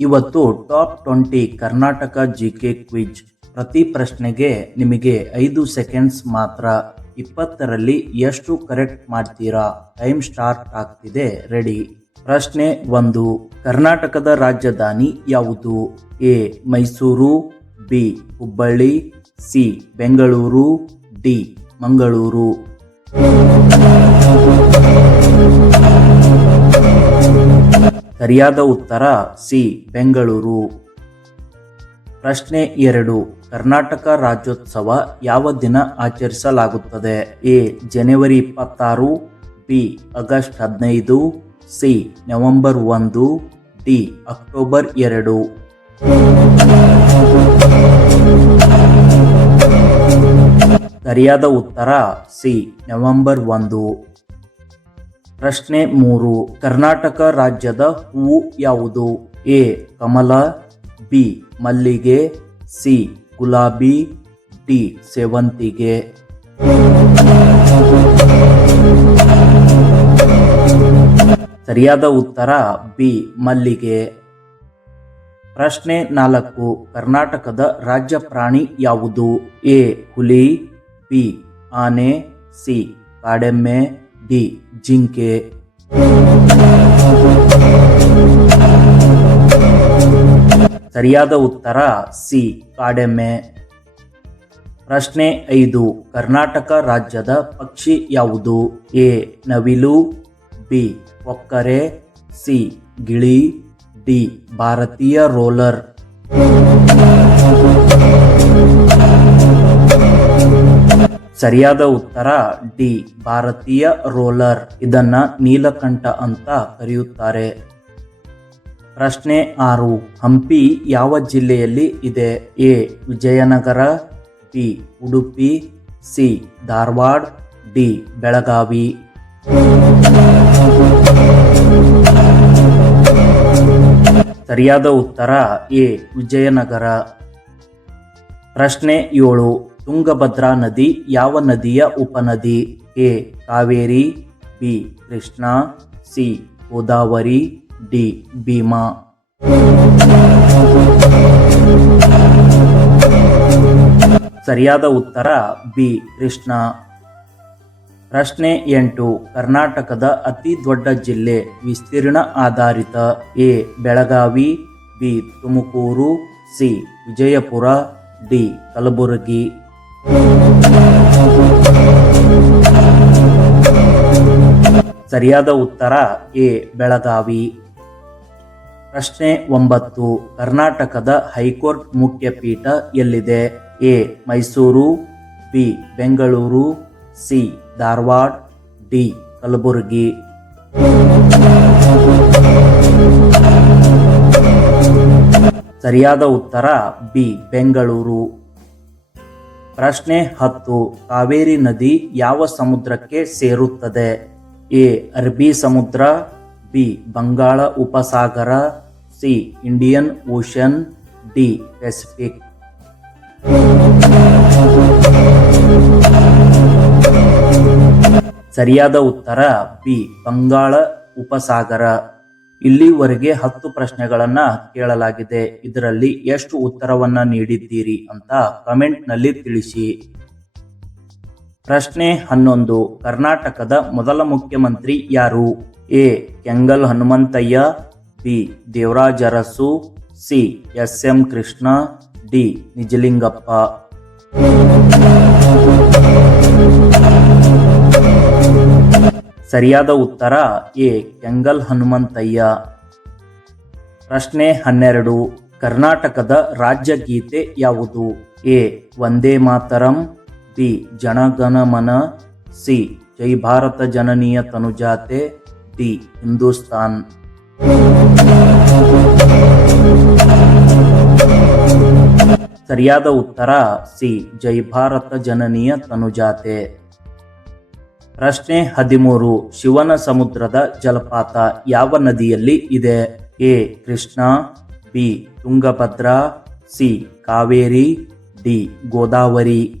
ಇವತ್ತು top twenty Karnataka G K quiz ಪ್ರತಿ ಪ್ರಶ್ನೆಗೆ ನಿಮಗೆ ಐದು ಸೆಕೆಂಡ್ಸ್ ಮಾತ್ರ. ಇಪ್ಪತ್ತರಲ್ಲಿ ಎಷ್ಟು ಕರೆಕ್ಟ್ ಮಾಡ್ತೀರಾ? ಟೈಮ್ ಸ್ಟಾರ್ಟ್ ಆಗ್ತಿದೆ. ರೆಡಿ. ಪ್ರಶ್ನೆ ಒಂದು. ಕರ್ನಾಟಕದ ರಾಜಧಾನಿ ಯಾವುದು? A. Mysuru, B. Hubballi, C. Bengaluru, D. Mangaluru. ಸರಿಯಾದ ಉತ್ತರ ಸಿ, ಬೆಂಗಳೂರು. ಪ್ರಶ್ನೆ ಎರಡು, ಕರ್ನಾಟಕ ರಾಜ್ಯೋತ್ಸವ ಯಾವ ದಿನ ಆಚರಿಸಲಾಗುತ್ತದೆ? ಎ, ಜನವರಿ ಇಪ್ಪತ್ತಾರು, ಬಿ, ಆಗಸ್ಟ್ ಹದಿನೈದು, ಸಿ, ನವೆಂಬರ್ ಒಂದು, ಡಿ, ಅಕ್ಟೋಬರ್ ಎರಡು. ಸರಿಯಾದ ಉತ್ತರ ಸಿ, ನವೆಂಬರ್ ಒಂದು. ಪ್ರಶ್ನೆ ಮೂರು. ಕರ್ನಾಟಕ ರಾಜ್ಯದ ಹೂವು ಯಾವುದು? ಎ. ಕಮಲ, ಬಿ. ಮಲ್ಲಿಗೆ, ಸಿ. ಗುಲಾಬಿ, ಡಿ. ಸೇವಂತಿಗೆ. ಸರಿಯಾದ ಉತ್ತರ, ಬಿ. ಮಲ್ಲಿಗೆ. ಪ್ರಶ್ನೆ ನಾಲ್ಕು. ಕರ್ನಾಟಕದ ರಾಜ್ಯ ಪ್ರಾಣಿ ಯಾವುದು? ಎ. ಹುಲಿ, ಬಿ. ಆನೆ, ಸಿ. ಕಾಡೆಮ್ಮೆ ಡಿ ಜಿಂಕೆ. ಸರಿಯಾದ ಉತ್ತರ ಸಿ, ಕಾಡೆಮ್ಮೆ. ಪ್ರಶ್ನೆ ಐದು, ಕರ್ನಾಟಕ ರಾಜ್ಯದ ಪಕ್ಷಿ ಯಾವುದು? ಎ, ನವಿಲು, ಬಿ, ಒಕ್ಕರೆ, ಸಿ, ಗಿಳಿ, ಡಿ, ಭಾರತೀಯ ರೋಲರ್. ಸರಿಯಾದ ಉತ್ತರ ಡಿ. ಭಾರತೀಯ ರೋಲರ್. ಇದನ್ನ ನೀಲಕಂಠ ಅಂತ ಕರೆಯುತ್ತಾರೆ. ಪ್ರಶ್ನೆ ಆರು. ಹಂಪಿ ಯಾವ ಜಿಲ್ಲೆಯಲ್ಲಿ ಇದೆ? A. Vijayanagara, B. Udupi, C. Dharwad, D. Belagavi. ಸರಿಯಾದ ಉತ್ತರ ಎ. ವಿಜಯನಗರ. ಪ್ರಶ್ನೆ ಏಳು. ತುಂಗಭದ್ರಾ ನದಿ ಯಾವ ನದಿಯ ಉಪನದಿ? A. Kaveri, B. Krishna, C. Godavari, D. Bhima. ಸರಿಯಾದ ಉತ್ತರ, ಬಿ. ಕೃಷ್ಣ. ಪ್ರಶ್ನೆ ಎಂಟು. ಕರ್ನಾಟಕದ ಅತಿ ದೊಡ್ಡ ಜಿಲ್ಲೆ, ವಿಸ್ತೀರ್ಣ ಆಧಾರಿತ, A. Belagavi, B. Tumakuru, C. Vijayapura, D. Kalaburagi. ಸರಿಯಾದ ಉತ್ತರ ಎ, ಬೆಳಗಾವಿ. ಪ್ರಶ್ನೆ ಒಂಬತ್ತು, ಕರ್ನಾಟಕದ ಹೈಕೋರ್ಟ್ ಮುಖ್ಯ ಪೀಠ ಎಲ್ಲಿದೆ? A, Mysuru, B, Bengaluru, C, Dharwad, D, Kalaburagi. ಸರಿಯಾದ ಉತ್ತರ ಬಿ, ಬೆಂಗಳೂರು. ಪ್ರಶ್ನೆ ಹತ್ತು, ಕಾವೇರಿ ನದಿ ಯಾವ ಸಮುದ್ರಕ್ಕೆ ಸೇರುತ್ತದೆ? ಎ, ಅರಬ್ಬಿ ಸಮುದ್ರ, B, Bangala ಉಪಸಾಗರ, C, Indian ocean, D, Pacific. ಸರಿಯಾದ ಉತ್ತರ ಬಿ, ಬಂಗಾಳ ಉಪಸಾಗರ. ಇಲ್ಲಿವರೆಗೆ ಹತ್ತು ಪ್ರಶ್ನೆಗಳನ್ನ ಕೇಳಲಾಗಿದೆ. ಇದರಲ್ಲಿ ಎಷ್ಟು ಉತ್ತರವನ್ನ ನೀಡಿದ್ದೀರಿ ಅಂತ ಕಮೆಂಟ್ನಲ್ಲಿ ತಿಳಿಸಿ. ಪ್ರಶ್ನೆ ಹನ್ನೊಂದು. ಕರ್ನಾಟಕದ ಮೊದಲ ಮುಖ್ಯಮಂತ್ರಿ ಯಾರು? A. Kengal Hanumanthaiah, B. Devaraj Urs, C. S M Krishna, D. Nijalingappa. ಸರಿಯಾದ ಉತ್ತರ ಎ, ಕೆಂಗಲ್ ಹನುಮಂತಯ್ಯ. ಪ್ರಶ್ನೆ ಹನ್ನೆರಡು, ಕರ್ನಾಟಕದ ರಾಜ್ಯ ಗೀತೆ ಯಾವುದು? A, Vande Mataram, B, Janaganamana, C, Jai Bharata Jananiya Tanujate, D, Hindustan. ಸರಿಯಾದ ಉತ್ತರ ಸಿ, ಜೈ ಭಾರತ ಜನನೀಯ ತನುಜಾತೆ. ಪ್ರಶ್ನೆ ಹದಿಮೂರು. ಶಿವನ ಸಮುದ್ರದ ಜಲಪಾತ ಯಾವ ನದಿಯಲ್ಲಿ ಇದೆ? A. Krishna, B. Tungabhadra, C. Kaveri, D. Godavari.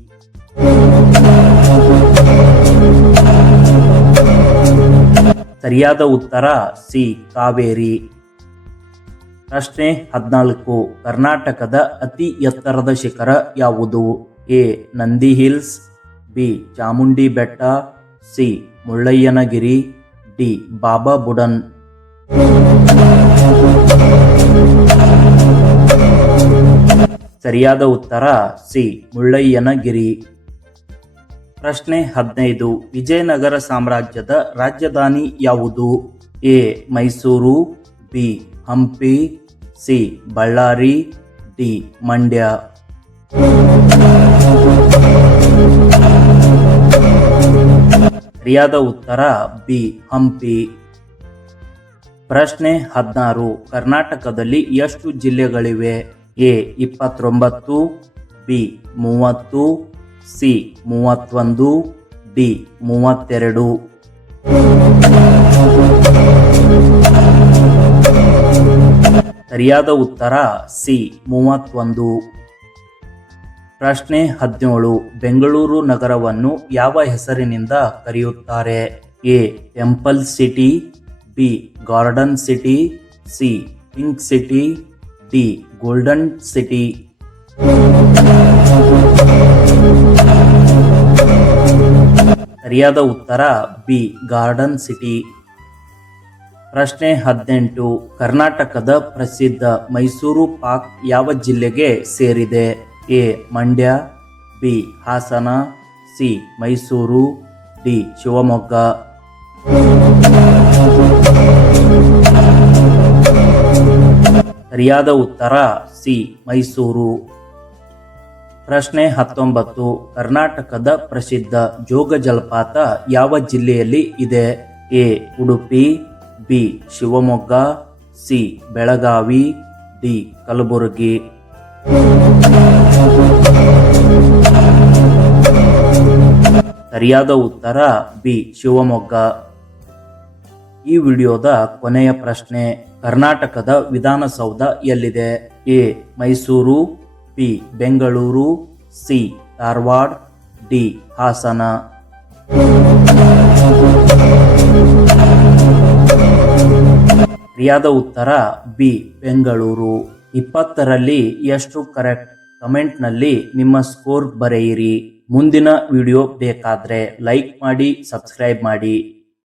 ಸರಿಯಾದ ಉತ್ತರ, ಸಿ. ಕಾವೇರಿ. ಪ್ರಶ್ನೆ ಹದಿನಾಲ್ಕು. ಕರ್ನಾಟಕದ ಅತಿ ಎತ್ತರದ ಶಿಖರ ಯಾವುದು? A. Nandi hills, B. Chamundi Betta C. Mullayanagiri D. Baba Budan. ಸರಿಯಾದ ಉತ್ತರ ಸಿ. ಮುಳ್ಳಯ್ಯನಗಿರಿ. ಪ್ರಶ್ನೆ ಹದಿನೈದು. ವಿಜಯನಗರ ಸಾಮ್ರಾಜ್ಯದ ರಾಜಧಾನಿ ಯಾವುದು? A. Mysuru, B. Hampi, C. Ballari, D. Mandya. ಸರಿಯಾದ ಉತ್ತರ ಬಿ, ಹಂಪಿ. ಪ್ರಶ್ನೆ ಹದಿನಾರು. ಕರ್ನಾಟಕದಲ್ಲಿ ಎಷ್ಟು ಜಿಲ್ಲೆಗಳಿವೆ? ಎ, ಇಪ್ಪತ್ತೊಂಬತ್ತು, ಬಿ, ಮೂವತ್ತು, ಸಿ, ಮೂವತ್ತೊಂದು, ಡಿ, ಮೂವತ್ತೆರಡು. ಸರಿಯಾದ ಉತ್ತರ ಸಿ, ಮೂವತ್ತೊಂದು. ಪ್ರಶ್ನೆ ಹದಿನೇಳು. ಬೆಂಗಳೂರು ನಗರವನ್ನು ಯಾವ ಹೆಸರಿನಿಂದ ಕರೆಯುತ್ತಾರೆ? A. Temple city, B. Garden city, C. Pink city, D. Golden city. ಸರಿಯಾದ ಉತ್ತರ, ಬಿ. Garden city. ಪ್ರಶ್ನೆ ಹದಿನೆಂಟು. ಕರ್ನಾಟಕದ ಪ್ರಸಿದ್ಧ ಮೈಸೂರು ಪಾಕ್ ಯಾವ ಜಿಲ್ಲೆಗೆ ಸೇರಿದೆ? A Mandya, B Hassan, C Mysuru, D Shivamogga. ಸರಿಯಾದ ಉತ್ತರ ಸಿ ಮೈಸೂರು. ಪ್ರಶ್ನೆ ಹತ್ತೊಂಬತ್ತು. ಕರ್ನಾಟಕದ ಪ್ರಸಿದ್ಧ ಜೋಗ ಜಲಪಾತ ಯಾವ ಜಿಲ್ಲೆಯಲ್ಲಿ ಇದೆ? A Udupi, B Shivamogga, C Belagavi, D Kalaburagi. ಸರಿಯಾದ ಉತ್ತರ ಬಿ, ಶಿವಮೊಗ್ಗ. ಈ ವಿಡಿಯೋದ ಕೊನೆಯ ಪ್ರಶ್ನೆ, ಕರ್ನಾಟಕದ ವಿಧಾನಸೌಧ ಎಲ್ಲಿದೆ? A, Mysuru, B, Bengaluru, C, Dharwad, D, Hassan. ಸರಿಯಾದ ಉತ್ತರ ಬಿ, ಬೆಂಗಳೂರು. ಇಪ್ಪತ್ತರಲ್ಲಿ ಎಷ್ಟು ಕರೆಕ್ಟ್ ಕಮೆಂಟ್ನಲ್ಲಿ ನಿಮ್ಮ ಸ್ಕೋರ್ ಬರೆಯಿರಿ. ಮುಂದಿನ ವಿಡಿಯೋ ಬೇಕಾದರೆ ಲೈಕ್ ಮಾಡಿ ಸಬ್ಸ್ಕ್ರೈಬ್ ಮಾಡಿ.